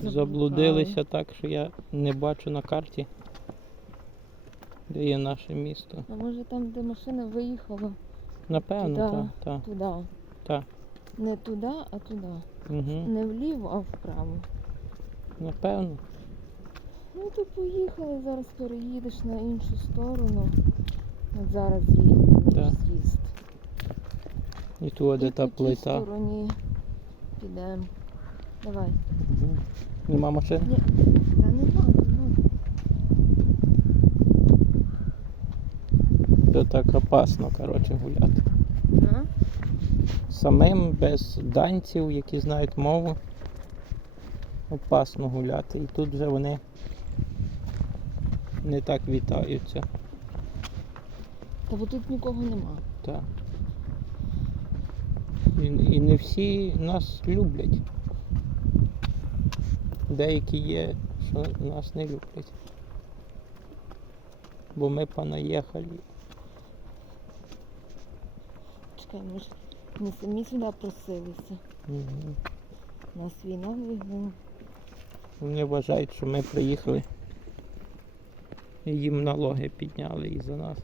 Заблудилися так, що я не бачу на карті, де є наше місто. А може там, де машина виїхала Напевно, так. так. туди. Так. Не туди, а туди. Угу. Не вліво, а вправо. Напевно. Ну то поїхали, зараз переїдеш на іншу сторону. От зараз Так. з'їзд. І туди та плита. стороні підемо. Давай. Нема машин? Ні, та нема, нема. Це так опасно, коротше, гуляти. А? Самим без данців, які знають мову. Опасно гуляти. І тут вже вони не так вітаються. Та бо тут нікого нема. Так. І, і не всі нас люблять. Деякі є, що нас не люблять. Бо ми понаїхали. Чекай, ми ж не самі сюди просилися. Мгм. Нас війна вигнала. Вони вважають, що ми приїхали. І їм налоги підняли і за нас.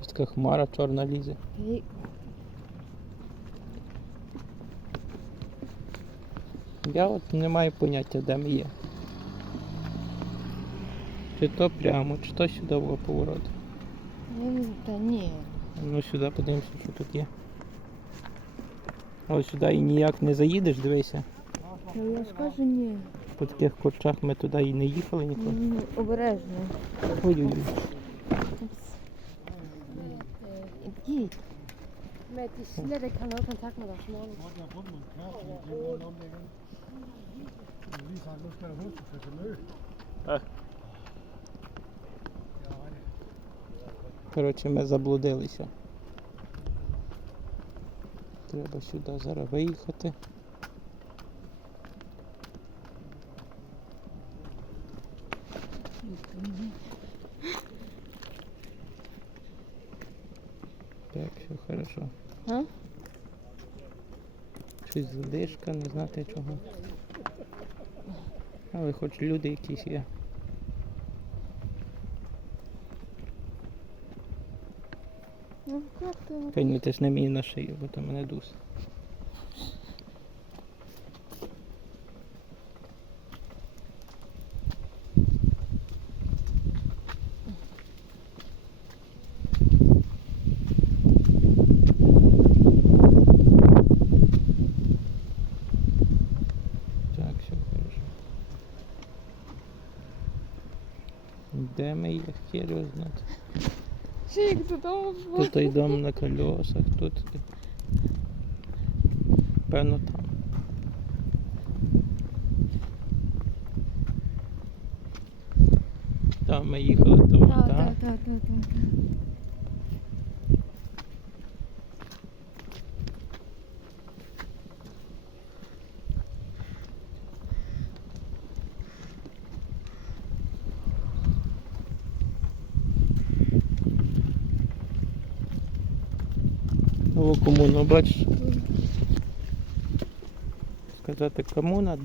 Ось Така хмара чорна лізе. Та й Я от не маю поняття, де ми є. Чи то прямо, чи то сюди в поворот. я Та ні. Ну сюди подивимося, що тут є. Ось сюди і ніяк не заїдеш, дивися. Ну я ж кажу ні. По таких корчах ми туди і не їхали ніколи. Ну, обережно. Ой-ой-ой. Med de slet ikke har noget kontakt med deres mor. Hvor jeg har fundet min kæreste, men er noget om det igen. Jeg har lige sagt, nu skal der huske at til. Ja. Ja. Коротше, ми заблудилися. Треба сюди зараз виїхати. Так, все хорошо. А? Щось задишка, не знати чого. Але хоч люди якісь є. Ну як ти? Певні, ти ж не мій на шию, бо то мене дус. Так, все хорошо. Де ми їх його знати. Ще як було. Тут той дом на колесах, тут. Певно там. Там ми їхали тому, Так, так? так, так, так, так. Нову комуну, бачиш? Сказати комуна, де